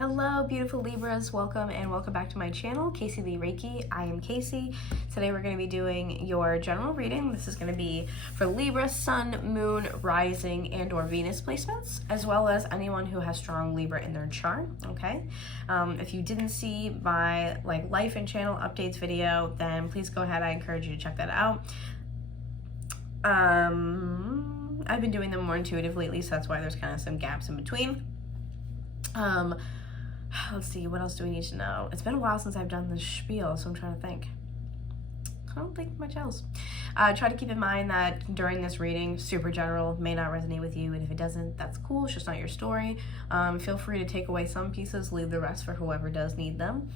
Hello, beautiful Libras. Welcome back to my channel, Casey Lee Reiki. I am Casey. Today we're going to be doing your general reading. This is going to be for Libra, Sun, Moon, Rising, and or Venus placements, as well as anyone who has strong Libra in their chart, okay? If you didn't see my life and channel updates video, then please go ahead. I encourage you to check that out. I've been doing them more intuitive lately, so that's why there's kind of some gaps in between. Let's see, what else do we need to know? It's been a while since I've done this spiel, so I'm trying to think. I don't think much else. Try to keep in mind that during this reading, super general, may not resonate with you, and if it doesn't, that's cool, it's just not your story. Feel free to take away some pieces, leave the rest for whoever does need them.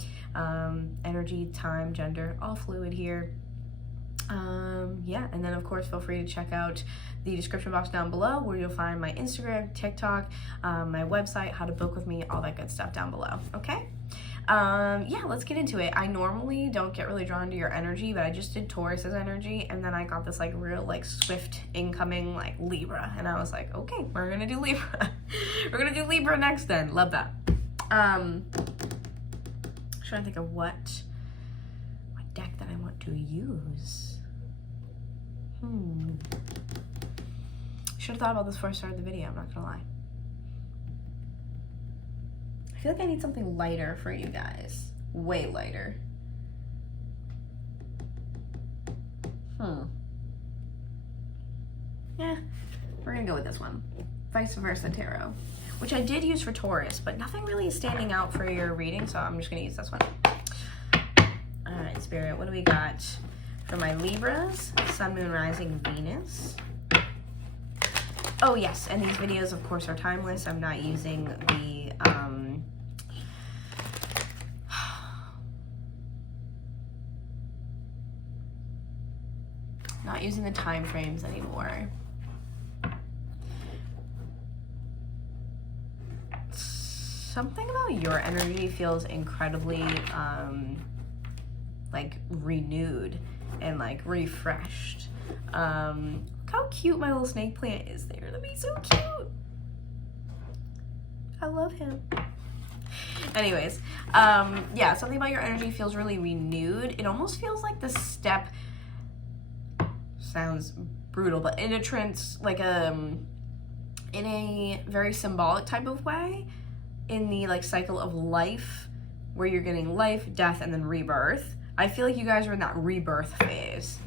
Energy, time, gender, all fluid here. Yeah, and then of course feel free to check out the description box down below where you'll find my Instagram, TikTok, my website, how to book with me, all that good stuff down below, okay? Yeah, let's get into it. I normally don't get really drawn to your energy, but I just did Taurus's energy, and then I got this real swift incoming Libra, and I was like, okay, we're gonna do Libra. We're gonna do Libra next then. Love that. Trying to think of what deck that I want to use. Should have thought about this before I started the video, I'm not gonna lie. I feel like I need something lighter for you guys. Way lighter. Yeah, we're gonna go with this one. Vice Versa Tarot. Which I did use for Taurus, but nothing really is standing out for your reading, so I'm just gonna use this one. Alright, Spirit, what do we got for my Libras? Sun, Moon, Rising, Venus. Oh yes, and these videos of course are timeless. I'm not using the time frames anymore. Something about your energy feels incredibly renewed and refreshed. Look how cute my little snake plant is there. That'd be so cute. I love him. Anyways, yeah, something about your energy feels really renewed. It almost feels like the step, sounds brutal, but in a in a very symbolic type of way, in the cycle of life, where you're getting life, death, and then rebirth. I feel like you guys are in that rebirth phase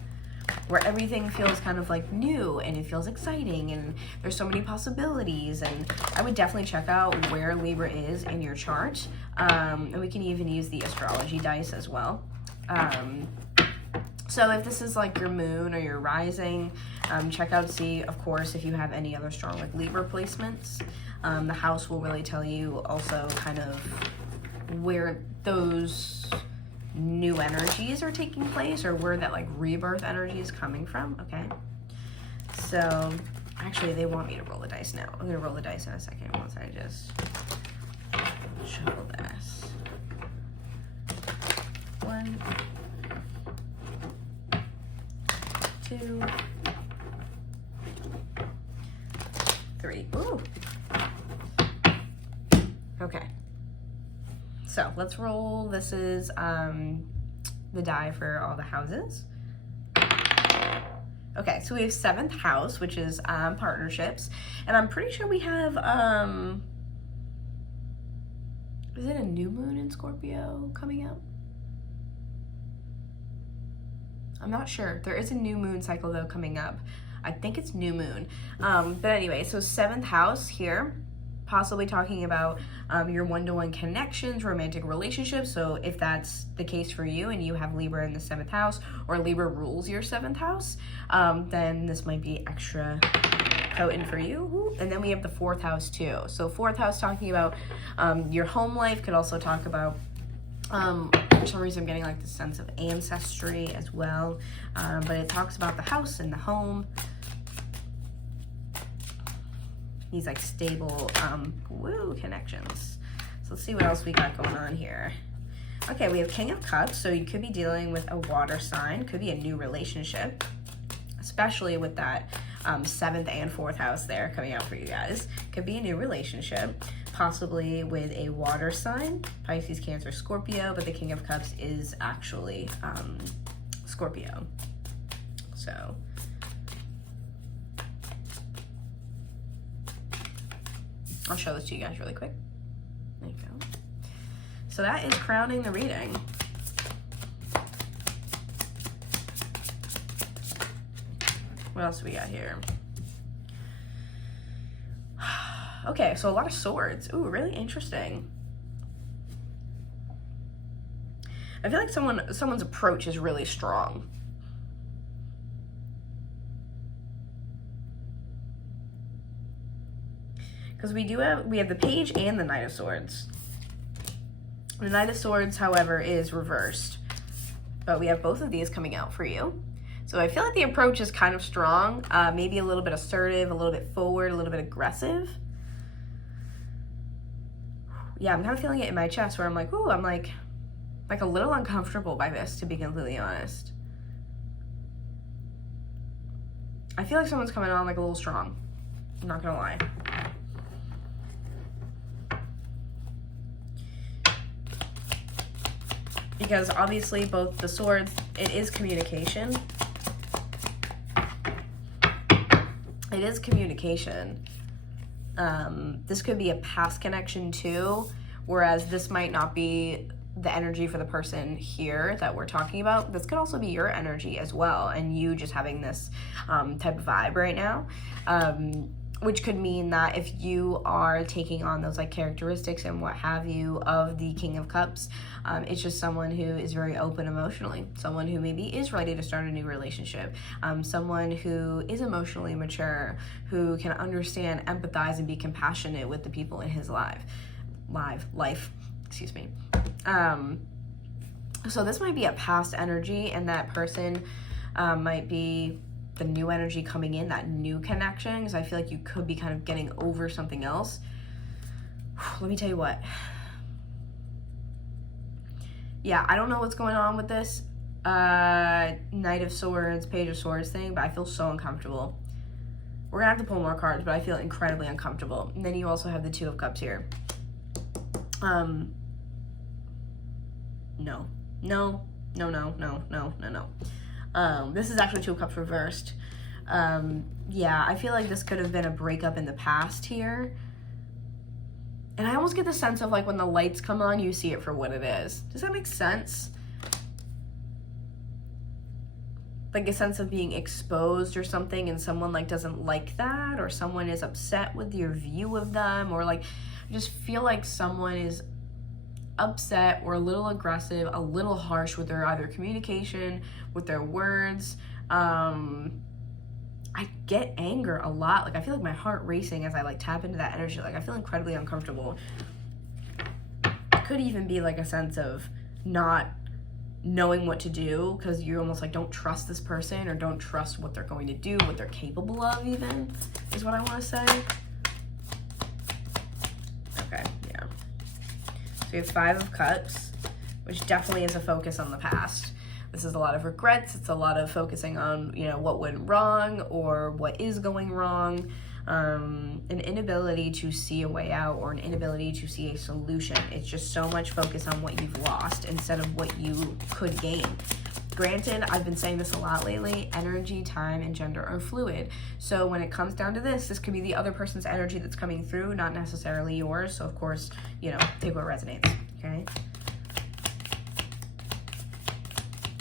where everything feels kind of new and it feels exciting and there's so many possibilities, and I would definitely check out where Libra is in your chart, and we can even use the astrology dice as well. So if this is your moon or your rising, check out, see of course if you have any other strong Libra placements. The house will really tell you also kind of where those new energies are taking place, or where that rebirth energy is coming from, okay? So actually they want me to roll the dice now. I'm gonna roll the dice in a second once I just shuffle this. 1, 2, 3. Ooh. Okay. So let's roll. This is the die for all the houses. Okay, so we have 7th house, which is partnerships, and I'm pretty sure we have is it a new moon in Scorpio coming up? I'm not sure. There is a new moon cycle though coming up. I think it's new moon. But anyway, so 7th house here, possibly talking about your one-to-one connections, romantic relationships. So if that's the case for you and you have Libra in the 7th house, or Libra rules your 7th house, then this might be extra potent for you. And then we have the 4th house too. So 4th house talking about your home life, could also talk about for some reason I'm getting this sense of ancestry as well, but it talks about the house and the home, these stable connections. So let's see what else we got going on here. Okay, we have King of Cups, so you could be dealing with a water sign, could be a new relationship. especially with that 7th and 4th house there coming out for you guys. Could be a new relationship, possibly with a water sign, Pisces, Cancer, Scorpio, but the King of Cups is actually Scorpio. So I'll show this to you guys really quick. There you go. So that is crowning the reading. What else do we got here? Okay, so a lot of swords. Ooh, really interesting. I feel like someone's approach is really strong. Because we have the Page and the Knight of Swords. The Knight of Swords, however, is reversed. But we have both of these coming out for you. So I feel like the approach is kind of strong, maybe a little bit assertive, a little bit forward, a little bit aggressive. Yeah, I'm kind of feeling it in my chest where I'm like, ooh, I'm like a little uncomfortable by this, to be completely honest. I feel like someone's coming on like a little strong. I'm not gonna lie. Because obviously both the swords, it is communication. It is communication. This could be a past connection too, whereas this might not be the energy for the person here that we're talking about. This could also be your energy as well, and you just having this type of vibe right now. Which could mean that if you are taking on those like characteristics and what have you of the King of Cups, it's just someone who is very open emotionally, someone who maybe is ready to start a new relationship, someone who is emotionally mature, who can understand, empathize, and be compassionate with the people in his life. Excuse me. So this might be a past energy, and that person might be the new energy coming in, that new connection, because I feel like you could be kind of getting over something else. Let me tell you what. Yeah, I don't know what's going on with this Knight of Swords, Page of Swords thing, but I feel so uncomfortable. We're gonna have to pull more cards, but I feel incredibly uncomfortable. And then you also have the Two of Cups here. No. This is actually Two of Cups reversed. Yeah, I feel like this could have been a breakup in the past here. And I almost get the sense of like when the lights come on, you see it for what it is. Does that make sense? Like a sense of being exposed or something, and someone like doesn't like that, or someone is upset with your view of them, or like I just feel like someone is upset or a little aggressive, a little harsh with their either communication, with their words. I get anger a lot. Like I feel like my heart racing as I like tap into that energy. Like I feel incredibly uncomfortable. It could even be like a sense of not knowing what to do, because you almost like don't trust this person, or don't trust what they're going to do, what they're capable of even, is what I want to say. Okay, yeah. So we have Five of Cups, which definitely is a focus on the past. This is a lot of regrets. It's a lot of focusing on, you know, what went wrong or what is going wrong. An inability to see a way out, or an inability to see a solution. It's just so much focus on what you've lost instead of what you could gain. Granted, I've been saying this a lot lately, energy, time, and gender are fluid. So when it comes down to this could be the other person's energy that's coming through, not necessarily yours. So of course, you know, take what resonates, okay?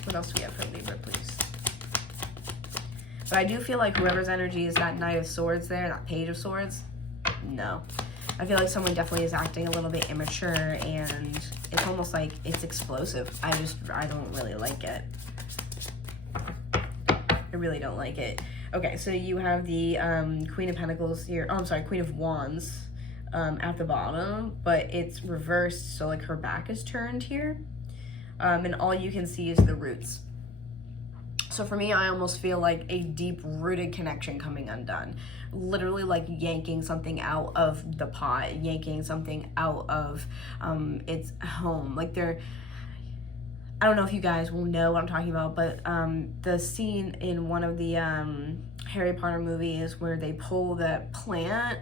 What else do we have for Libra, please? But I do feel like whoever's energy is that Knight of Swords there, that Page of Swords, no. I feel like someone definitely is acting a little bit immature, and it's almost like it's explosive. I don't really like it. I really don't like it. Okay, so you have the Queen of Pentacles here. Oh, I'm sorry, Queen of Wands at the bottom, but it's reversed, so like her back is turned here. And all you can see is the roots. So for me, I almost feel like a deep-rooted connection coming undone. Literally like yanking something out of the pot, yanking something out of its home. Like I don't know if you guys will know what I'm talking about, but the scene in one of the Harry Potter movies where they pull the plant,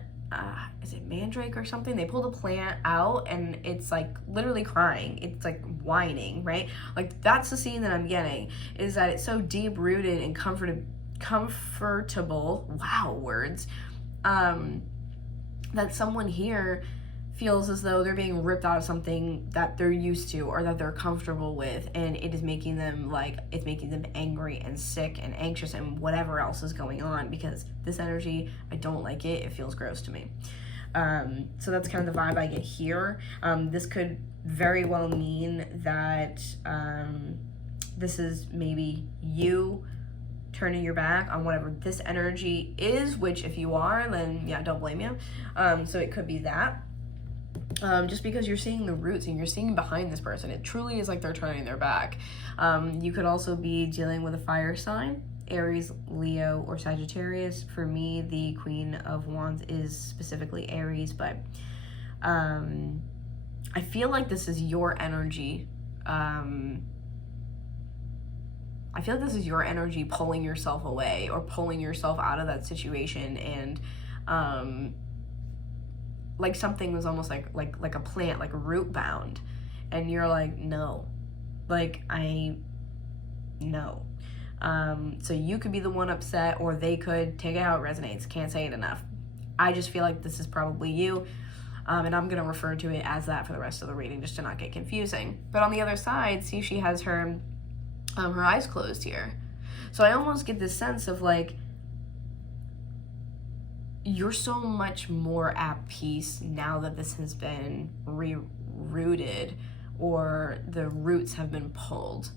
is it mandrake or something? They pull the plant out and it's like literally crying. It's like whining, right? Like that's the scene that I'm getting, is that it's so deep rooted and comfortable, wow, words, that someone here feels as though they're being ripped out of something that they're used to or that they're comfortable with, and it is making them it's making them angry and sick and anxious and whatever else is going on, because this energy, I don't like it. It feels gross to me. So that's kind of the vibe I get here. This could very well mean that this is maybe you turning your back on whatever this energy is, which if you are, then yeah, don't blame you. So it could be that. Just because you're seeing the roots and you're seeing behind this person, it truly is like they're turning their back. You could also be dealing with a fire sign, Aries, Leo, or Sagittarius. For me, the Queen of Wands is specifically Aries, but I feel like this is your energy. I feel like this is your energy pulling yourself away or pulling yourself out of that situation, and like something was almost like a plant, like root bound, and you're like, no, like no. So you could be the one upset, or they could. Take it how it resonates. Can't say it enough. I just feel like this is probably you, and I'm gonna refer to it as that for the rest of the reading, just to not get confusing. But on the other side, see, she has her eyes closed here, so I almost get this sense of like, you're so much more at peace now that this has been rooted, or the roots have been pulled.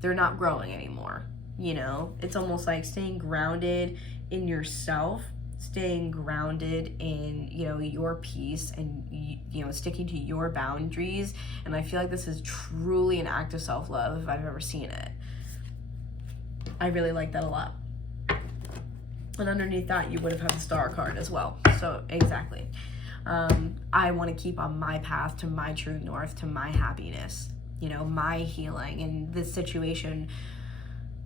They're not growing anymore, you know? It's almost like staying grounded in yourself, staying grounded in, you know, your peace, and, you know, sticking to your boundaries. And I feel like this is truly an act of self-love if I've ever seen it. I really like that a lot. And underneath that, you would have had the Star card as well. So, exactly. I want to keep on my path to my true north, to my happiness, you know, my healing. In this situation,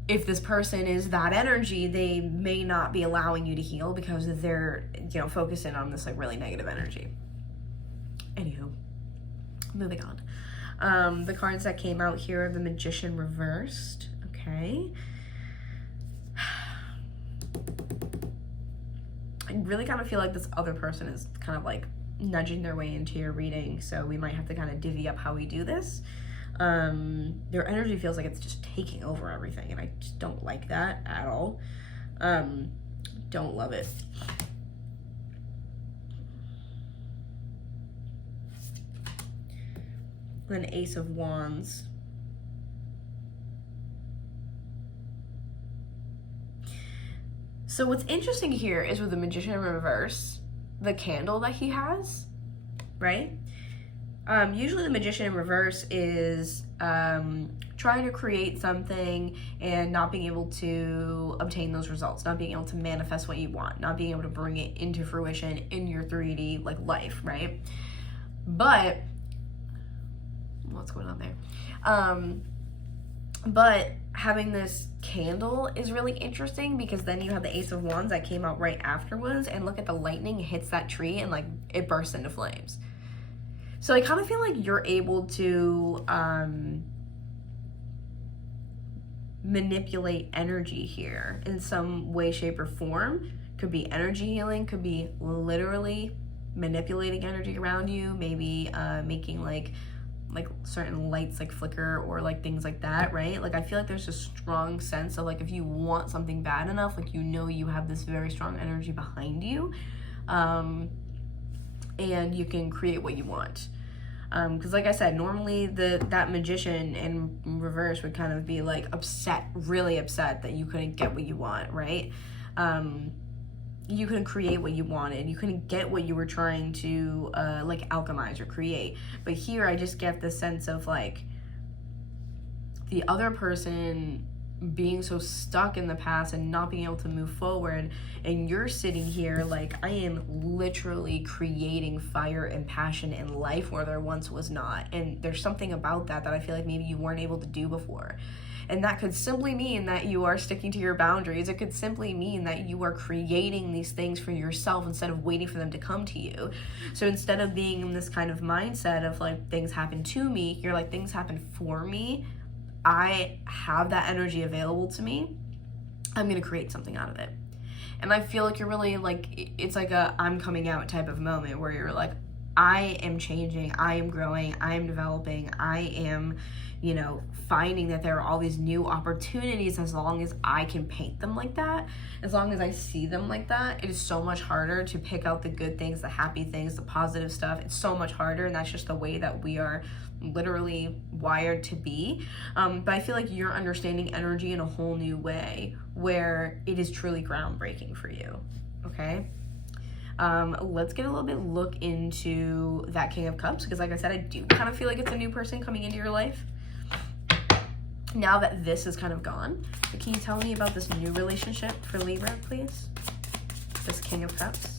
if this person is that energy, they may not be allowing you to heal because they're, you know, focusing on this like really negative energy. Anywho, moving on. The cards that came out here are the Magician reversed. Okay. I really kind of feel like this other person is kind of like nudging their way into your reading, so we might have to kind of divvy up how we do this. Their energy feels like it's just taking over everything, and I just don't like that at all. Don't love it. An Ace of Wands. So what's interesting here is with the Magician in reverse, the candle that he has, right? Usually the Magician in reverse is trying to create something and not being able to obtain those results, not being able to manifest what you want, not being able to bring it into fruition in your 3D like life, right? But what's going on there? But having this candle is really interesting, because then you have the Ace of Wands that came out right afterwards, and look at the lightning hits that tree and like it bursts into flames. So I kind of feel like you're able to manipulate energy here in some way, shape, or form. Could be energy healing, could be literally manipulating energy around you, maybe making like certain lights like flicker or like things like that, right? Like I feel like there's a strong sense of like, if you want something bad enough, like, you know, you have this very strong energy behind you, and you can create what you want. Because like I said, normally that Magician in reverse would kind of be like upset, really upset that you couldn't get what you want, right? You couldn't create what you wanted. You couldn't get what you were trying to like alchemize or create. But here I just get the sense of like, the other person being so stuck in the past and not being able to move forward, and you're sitting here like, I am literally creating fire and passion in life where there once was not. And there's something about that I feel like maybe you weren't able to do before. And that could simply mean that you are sticking to your boundaries. It could simply mean that you are creating these things for yourself instead of waiting for them to come to you. So instead of being in this kind of mindset of like, things happen to me, you're like, things happen for me. I have that energy available to me. I'm going to create something out of it. And I feel like you're really like, it's like a I'm coming out type of moment where you're like, I am changing, I am growing, I am developing, I am, finding that there are all these new opportunities. As long as I can paint them like that, as long as I see them like that, it is so much harder to pick out the good things, the happy things, the positive stuff. It's so much harder, and that's just the way that we are literally wired to be. But I feel like you're understanding energy in a whole new way where it is truly groundbreaking for you. Okay? Let's get a little bit look into that King of Cups, because like I said, I do kind of feel like it's a new person coming into your life. Now that this is kind of gone, can you tell me about this new relationship for Libra, please? This King of Cups.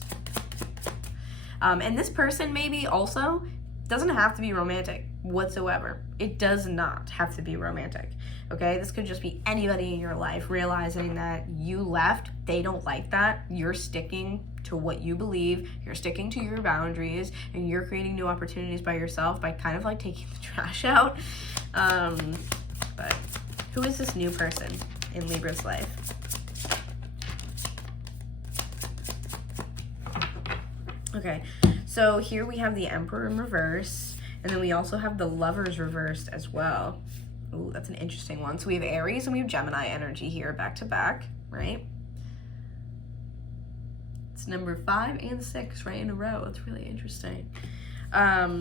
And this person maybe also doesn't have to be romantic whatsoever. It does not have to be romantic, okay? This could just be anybody in your life realizing that you left, they don't like that, you're sticking to what you believe, you're sticking to your boundaries, and you're creating new opportunities by yourself by kind of like taking the trash out. But who is this new person in Libra's life? Okay, so here we have the Emperor in reverse, and then we also have the Lovers reversed as well. Ooh, that's an interesting one. So we have Aries and we have Gemini energy here back to back, right? It's number 5 and 6 right in a row. It's really interesting. But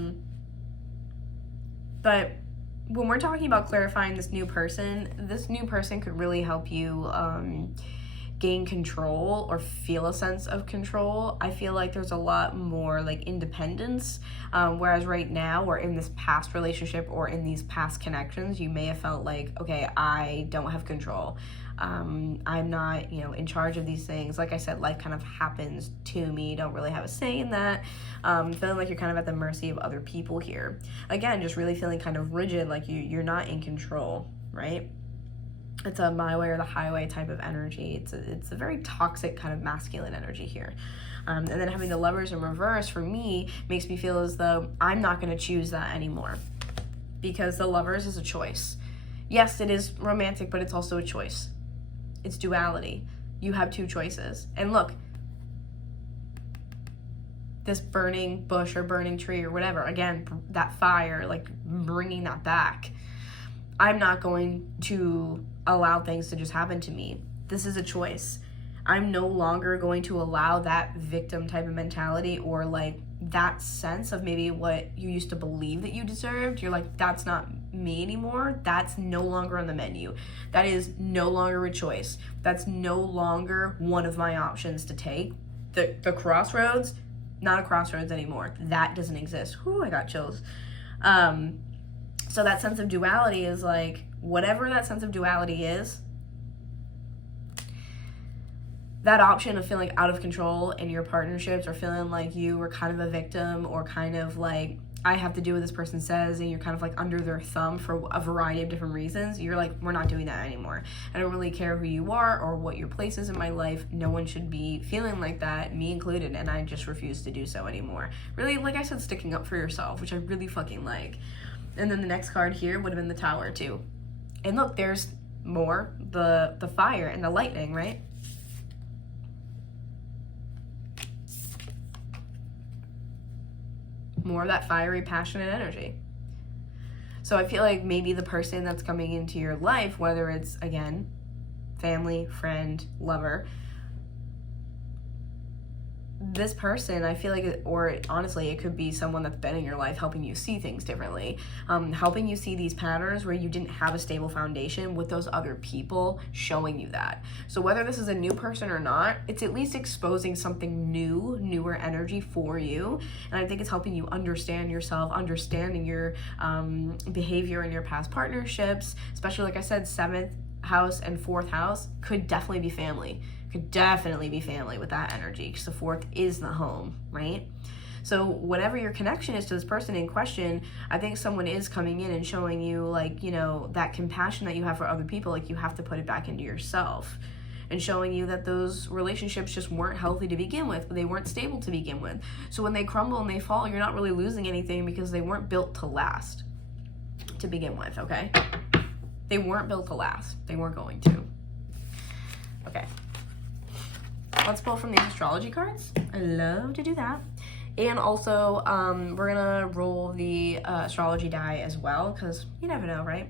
when we're talking about clarifying this new person could really help you gain control or feel a sense of control. I feel like there's a lot more like independence, whereas right now or in this past relationship or in these past connections, you may have felt like, okay, I don't have control. I'm not, in charge of these things. Like I said, life kind of happens to me. Don't really have a say in that. Feeling like you're kind of at the mercy of other people here. Again, just really feeling kind of rigid, like you're not in control, right? It's a my way or the highway type of energy. It's a very toxic kind of masculine energy here. And then having the Lovers in reverse for me makes me feel as though I'm not going to choose that anymore, because the Lovers is a choice. Yes, it is romantic, but it's also a choice. It's duality. You have two choices. And look, this burning bush or burning tree or whatever, again, that fire, like bringing that back. I'm not going to allow things to just happen to me. This is a choice. I'm no longer going to allow that victim type of mentality or like that sense of maybe what you used to believe that you deserved. You're like, that's not me anymore. That's no longer on the menu. That is no longer a choice. That's no longer one of my options to take. The crossroads, not a crossroads anymore. That doesn't exist. Whew, I got chills. So that sense of duality is like, whatever that sense of duality is, that option of feeling out of control in your partnerships or feeling like you were kind of a victim or kind of like, I have to do what this person says, and you're kind of like under their thumb for a variety of different reasons, you're like, we're not doing that anymore. I don't really care who you are or what your place is in my life. No one should be feeling like that, me included, and I just refuse to do so anymore. Really, like I said, sticking up for yourself, which I really fucking like. And then the next card here would have been the Tower too. And look, there's more, the fire and the lightning, right? More of that fiery, passionate energy. So I feel like maybe the person that's coming into your life, whether it's, again, family, friend, lover, this person, I feel like, or honestly, it could be someone that's been in your life helping you see things differently, helping you see these patterns where you didn't have a stable foundation with those other people showing you that. So whether this is a new person or not, it's at least exposing something new, newer energy for you. And I think it's helping you understand yourself, understanding your behavior in your past partnerships, especially, like I said, 7th house and 4th house could definitely be family. Could definitely be family with that energy, because the 4th is the home, right? So whatever your connection is to this person in question, I think someone is coming in and showing you, like, you know, that compassion that you have for other people, like you have to put it back into yourself, and showing you that those relationships just weren't healthy to begin with, but they weren't stable to begin with. So when they crumble and they fall, you're not really losing anything, because they weren't built to last to begin with, okay? They weren't built to last. They weren't going to. Okay. Let's pull from these astrology cards. I love to do that. And also, we're gonna roll the astrology die as well, because you never know, right?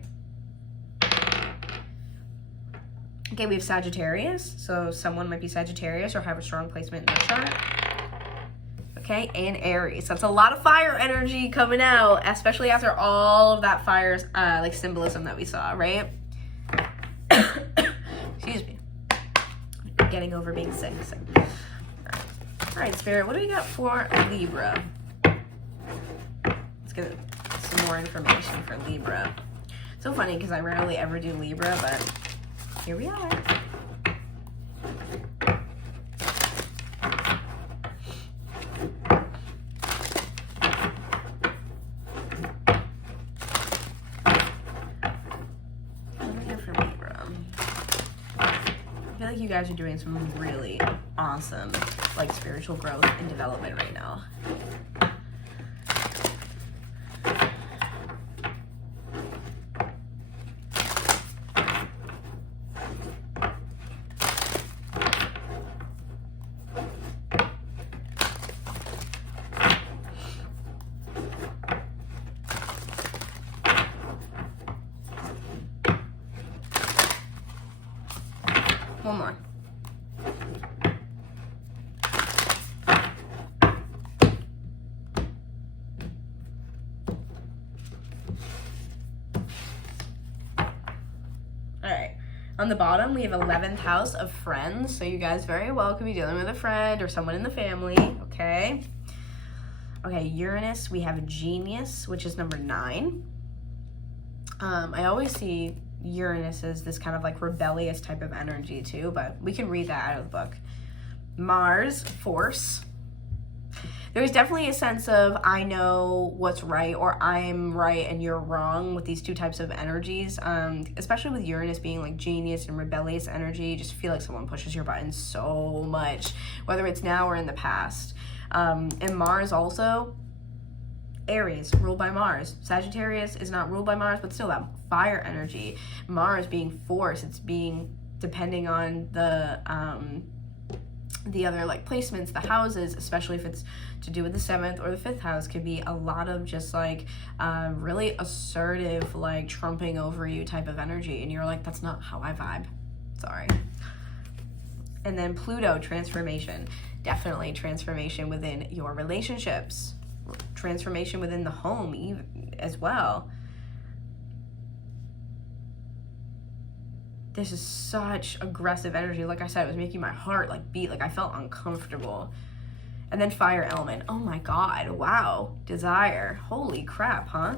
Okay, we have Sagittarius. So someone might be Sagittarius or have a strong placement in the chart. Okay, and Aries. That's a lot of fire energy coming out, especially after all of that fire, like symbolism that we saw, right? Excuse me. I'm getting over being sick. So. All right, Spirit, what do we got for Libra? Let's get some more information for Libra. So funny, because I rarely ever do Libra, but here we are. You guys are doing some really awesome, like, spiritual growth and development right now. One more. All right. On the bottom, we have 11th house of friends. So you guys very well could be dealing with a friend or someone in the family, okay? Okay, Uranus, we have a genius, which is number 9. I always see Uranus is this kind of like rebellious type of energy too, but we can read that out of the book. Mars, force. There's definitely a sense of I know what's right, or I'm right and you're wrong with these two types of energies, especially with Uranus being like genius and rebellious energy. You just feel like someone pushes your buttons so much, whether it's now or in the past. And Mars also, Aries, ruled by Mars. Sagittarius is not ruled by Mars, but still that fire energy. Mars being force, it's being, depending on the other like placements, the houses, especially if it's to do with the 7th or the 5th house, could be a lot of just like really assertive, like trumping over you type of energy. And you're like, that's not how I vibe. Sorry. And then Pluto, transformation. Definitely transformation within your relationships. Transformation within the home even as well. This is such aggressive energy. Like I said, it was making my heart like beat, like I felt uncomfortable. And then fire element. Oh my God, wow. Desire. Holy crap, huh?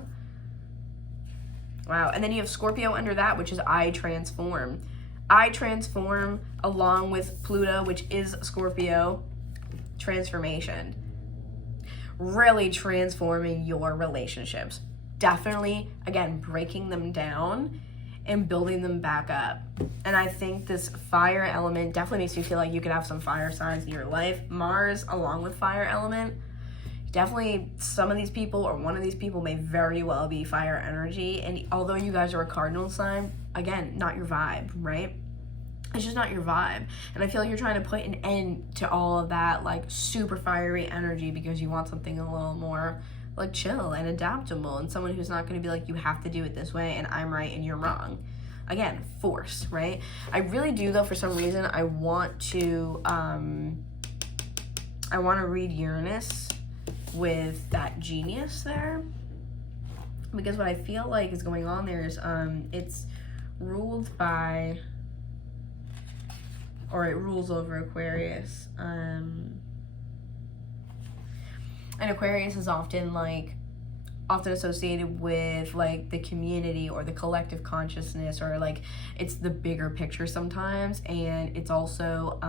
Wow. And then you have Scorpio under that, which is I transform. I transform along with Pluto, which is Scorpio. Transformation. Really transforming your relationships. Definitely, again, breaking them down and building them back up. And I think this fire element definitely makes me feel like you could have some fire signs in your life. Mars, along with fire element, definitely some of these people or one of these people may very well be fire energy. And although you guys are a cardinal sign, again, not your vibe, right? It's just not your vibe. And I feel like you're trying to put an end to all of that like super fiery energy because you want something a little more like chill and adaptable, and someone who's not going to be like, you have to do it this way and I'm right and you're wrong. Again, force, right? I really do though, for some reason, I want to read Uranus with that genius there, because what I feel like is going on there is it's ruled by, or it rules over Aquarius. And Aquarius is often like often associated with like the community or the collective consciousness, or like it's the bigger picture sometimes. And it's also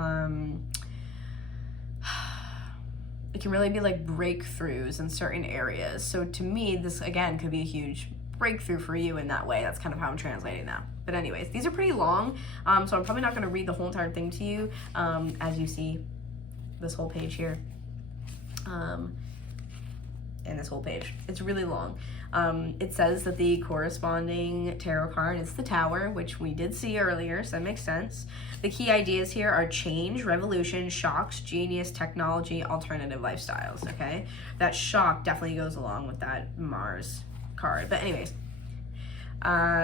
it can really be like breakthroughs in certain areas. So to me, this again could be a huge breakthrough for you in that way. That's kind of how I'm translating that. But anyways, these are pretty long, so I'm probably not going to read the whole entire thing to you. As you see, this whole page here, and this whole page, it's really long. It says that the corresponding tarot card is the Tower, which we did see earlier, so that makes sense. The key ideas here are change, revolution, shocks, genius, technology, alternative lifestyles, okay? That shock definitely goes along with that Mars card. But anyways,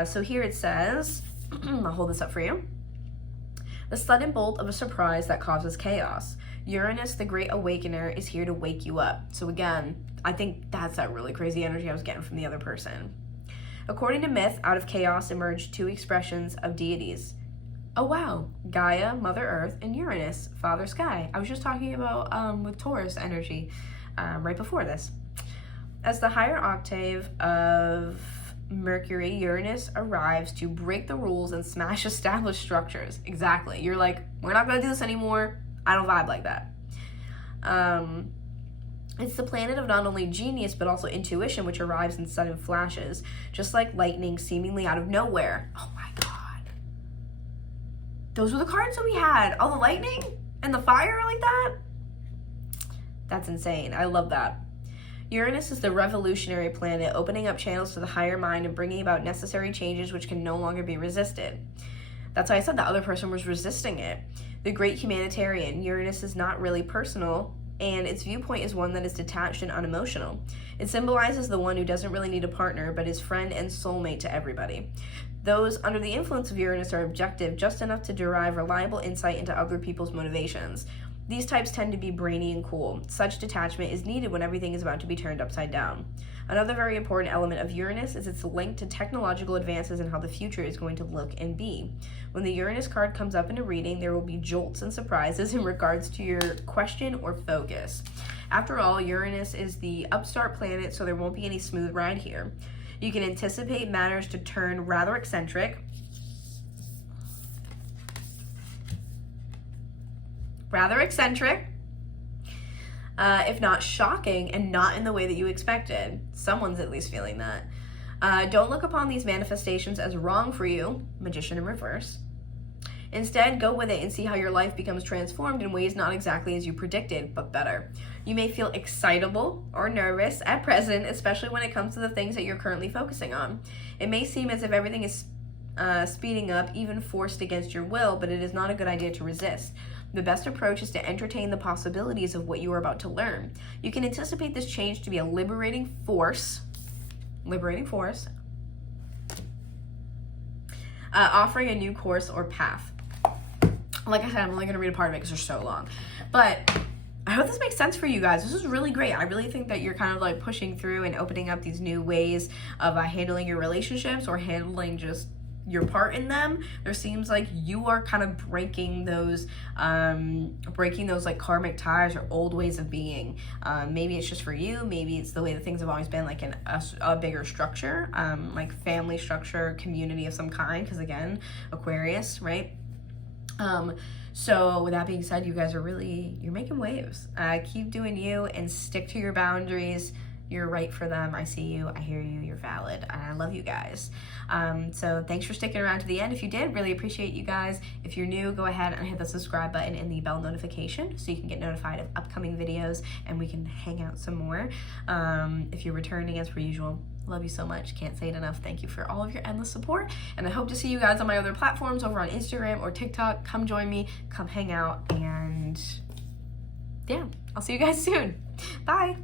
so here it says, I'll hold this up for you. The sudden bolt of a surprise that causes chaos. Uranus, the great awakener, is here to wake you up. So again, I think that's that really crazy energy I was getting from the other person. According to myth, out of chaos emerged two expressions of deities. Oh wow, Gaia, Mother Earth, and Uranus, Father Sky. I was just talking about with Taurus energy right before this. As the higher octave of Mercury, Uranus arrives to break the rules and smash established structures. Exactly. You're like, we're not going to do this anymore. I don't vibe like that. It's the planet of not only genius, but also intuition, which arrives in sudden flashes, just like lightning seemingly out of nowhere. Oh my God. Those were the cards that we had. All the lightning and the fire like that. That's insane. I love that. Uranus is the revolutionary planet, opening up channels to the higher mind and bringing about necessary changes which can no longer be resisted. That's why I said the other person was resisting it. The great humanitarian, Uranus is not really personal, and its viewpoint is one that is detached and unemotional. It symbolizes the one who doesn't really need a partner, but is friend and soulmate to everybody. Those under the influence of Uranus are objective, just enough to derive reliable insight into other people's motivations. These types tend to be brainy and cool. Such detachment is needed when everything is about to be turned upside down. Another very important element of Uranus is its link to technological advances and how the future is going to look and be. When the Uranus card comes up in a reading, there will be jolts and surprises in regards to your question or focus. After all, Uranus is the upstart planet, so there won't be any smooth ride here. You can anticipate matters to turn rather eccentric, if not shocking, and not in the way that you expected. Someone's at least feeling that. Don't look upon these manifestations as wrong for you, Magician in reverse. Instead, go with it and see how your life becomes transformed in ways not exactly as you predicted, but better. You may feel excitable or nervous at present, especially when it comes to the things that you're currently focusing on. It may seem as if everything is speeding up, even forced against your will, but it is not a good idea to resist. The best approach is to entertain the possibilities of what you are about to learn. You can anticipate this change to be a liberating force, offering a new course or path. Like I said, I'm only going to read a part of it because they're so long. But I hope this makes sense for you guys. This is really great. I really think that you're kind of like pushing through and opening up these new ways of handling your relationships or handling just your part in them. There seems like you are kind of breaking those like karmic ties or old ways of being. Maybe it's just for you. Maybe it's the way that things have always been, like in a bigger structure, like family structure, community of some kind. Because again, Aquarius, right? So with that being said, you guys are you're making waves. Keep doing you and stick to your boundaries. You're right for them. I see you. I hear you. You're valid. And I love you guys. So thanks for sticking around to the end. If you did, really appreciate you guys. If you're new, go ahead and hit the subscribe button and the bell notification so you can get notified of upcoming videos and we can hang out some more. If you're returning as per usual, love you so much. Can't say it enough. Thank you for all of your endless support. And I hope to see you guys on my other platforms over on Instagram or TikTok. Come join me. Come hang out. And yeah, I'll see you guys soon. Bye.